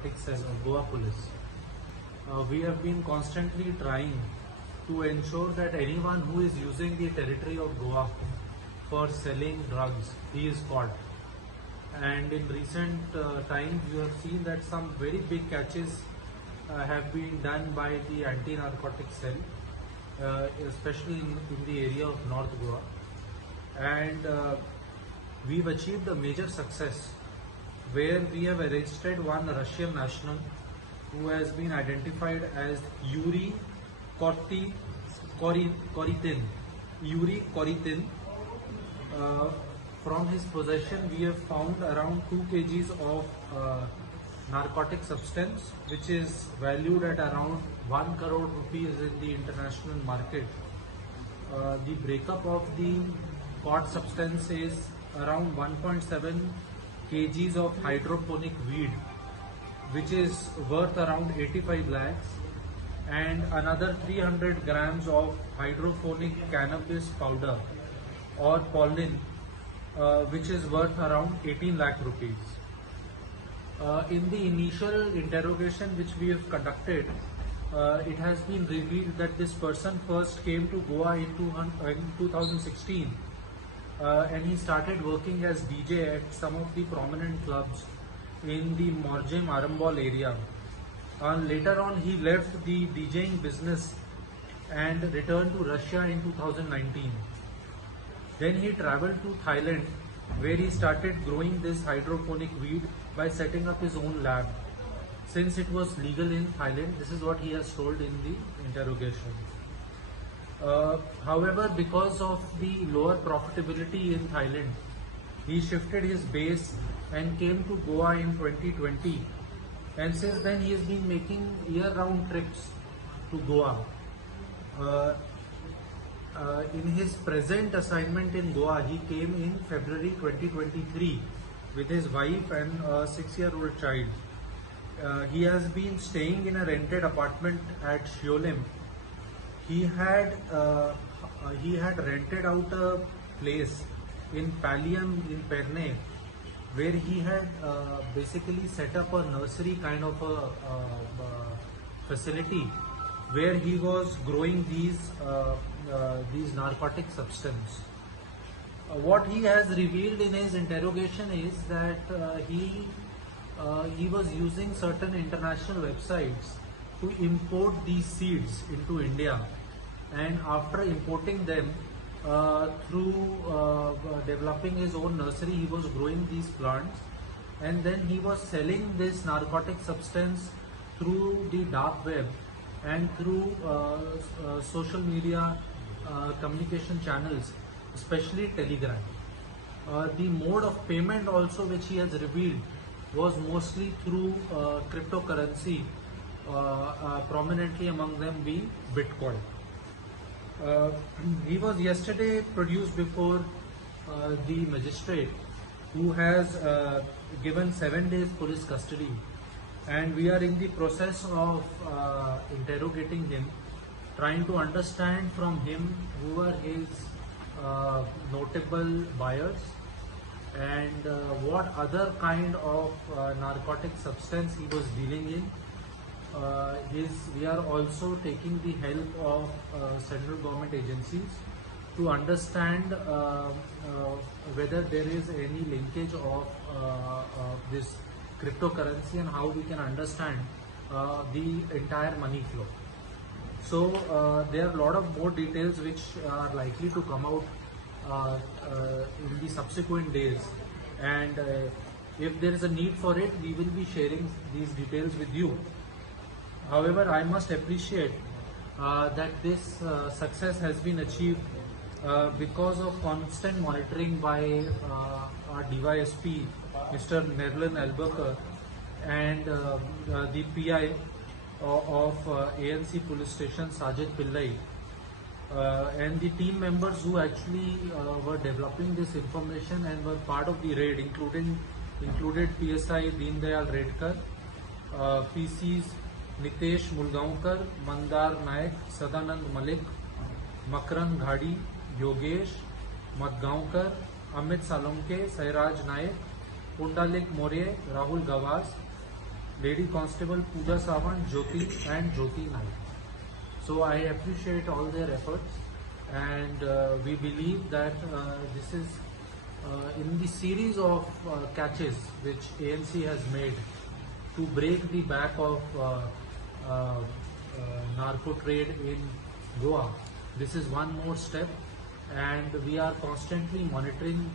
Narcotics Cell of Goa Police. We have been constantly trying to ensure that anyone who is using the territory of Goa for selling drugs, he is caught. And in recent times, you have seen that some very big catches have been done by the anti-narcotic cell, especially in the area of North Goa. And we've achieved a major success where we have arrested one Russian national who has been identified as Yuri Koritin. Yuri Koritin. From his possession, we have found around 2 kgs of narcotic substance, which is valued at around 1 crore rupees in the international market. The breakup of the caught substance is around 1.7 kgs of hydroponic weed, which is worth around 85 lakhs, and another 300 grams of hydroponic cannabis powder or pollen, which is worth around 18 lakh rupees. In the initial interrogation which we have conducted, it has been revealed that this person first came to Goa in 2016 and he started working as DJ at some of the prominent clubs in the Morje Marambol area. Later on, he left the DJing business and returned to Russia in 2019. Then he traveled to Thailand, where he started growing this hydroponic weed by setting up his own lab. Since it was legal in Thailand, this is what he has told in the interrogation. However, because of the lower profitability in Thailand, he shifted his base and came to Goa in 2020. And since then, he has been making year-round trips to Goa. In his present assignment in Goa, he came in February 2023 with his wife and a 6-year-old child. He has been staying in a rented apartment at Shiolim. He had rented out a place in Palliam in Perne, where he had basically set up a nursery kind of a facility where he was growing these narcotic substances. What he has revealed in his interrogation is that he was using certain international websites to import these seeds into India, and after importing them through developing his own nursery, he was growing these plants, and then he was selling this narcotic substance through the dark web and through social media communication channels, especially Telegram. The mode of payment also which he has revealed was mostly through cryptocurrency, prominently among them being Bitcoin. He was yesterday produced before the magistrate, who has given 7 days police custody, and we are in the process of interrogating him, trying to understand from him who are his notable buyers and what other kind of narcotic substance he was dealing in. We are also taking the help of central government agencies to understand whether there is any linkage of this cryptocurrency and how we can understand the entire money flow. So there are a lot of more details which are likely to come out in the subsequent days, and if there is a need for it, we will be sharing these details with you. However, I must appreciate that this success has been achieved because of constant monitoring by our DYSP, Mr. Nerlin Albuquerque, and the PI of ANC police station, Sajid Pillai, and the team members who actually were developing this information and were part of the raid, included PSI Deen Dayal Redkar, PCs Nitesh Mulgaonkar, Mandar Naik, Sadanand Malik, Makran Ghadi, Yogesh Madgaonkar, Amit Salonke, Sairaj Naik, Pundalik More, Rahul Gawaz, Lady Constable Pooja Sawant, Jyoti and Jyoti Naik. So I appreciate all their efforts, and we believe that this is in the series of catches which ANC has made to break the back of narco trade in Goa. This is one more step, and we are constantly monitoring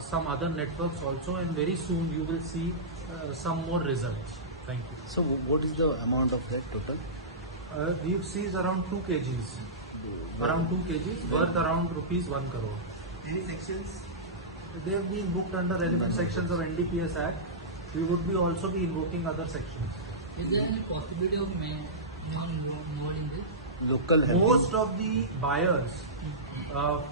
some other networks also, and very soon you will see some more results. Thank you. So what is the amount of that total? We've seized around 2 kgs. Around 2 kgs, worth around rupees 1 crore. Any sections? They have been booked under relevant sections of NDPS Act. We would be also be invoking other sections. Is there any possibility of more in this? Local help. Most of the buyers,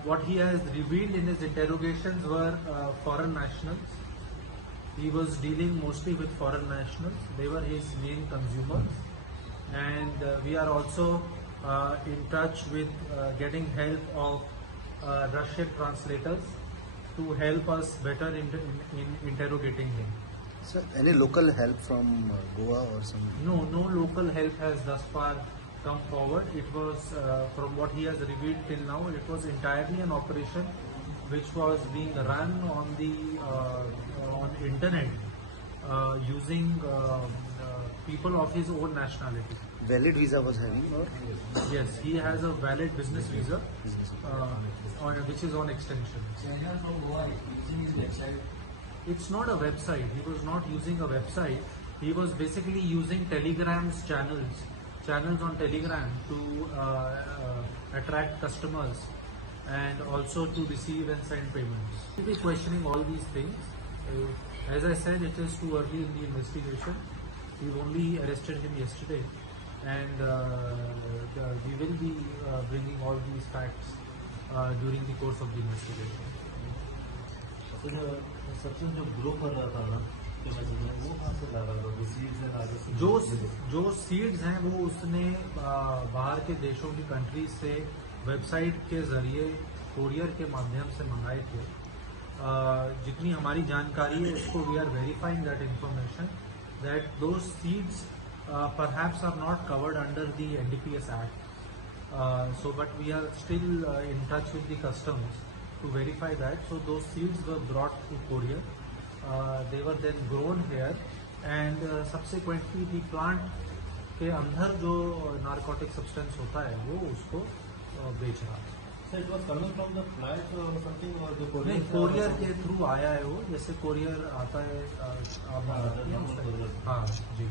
what he has revealed in his interrogations were foreign nationals. He was dealing mostly with foreign nationals. They were his main consumers. And we are also in touch with getting help of Russian translators to help us better in interrogating him. So any local help from Goa or something? No local help has thus far come forward. It was, from what he has revealed till now, it was entirely an operation which was being run on the on internet using people of his own nationality. Valid visa was having, or? Yes, he has a valid business visa, which is on extension. Channel from Goa using his website. It's not a website. He was not using a website. He was basically using Telegram's channels on Telegram to attract customers and also to receive and send payments. We'll be questioning all these things. As I said, it is too early in the investigation. We've only arrested him yesterday, and we will be bringing all these facts during the course of the investigation. सबसे जो grow कर रहा था ना वो कहाँ से ला रहा था? सीड्स एंड आगे जो सीड्स हैं वो उसने बाहर के देशों की कंट्रीज से वेबसाइट के जरिए कोरियर के माध्यम से मंगाए थे. जितनी हमारी जानकारी है इसको we are verifying that information that those seeds perhaps are not covered under the NDPS Act. So but we are still in touch with the customs to verify that. So those seeds were brought to Korea. They were then grown here, and subsequently the plant के अंदर जो narcotic substance होता है वो उसको बेच रहा है. So it was coming from the flight or something, or the courier? नहीं, कोरियर के थ्रू आया है वो, जैसे कोरियर आता है आप. हाँ जी.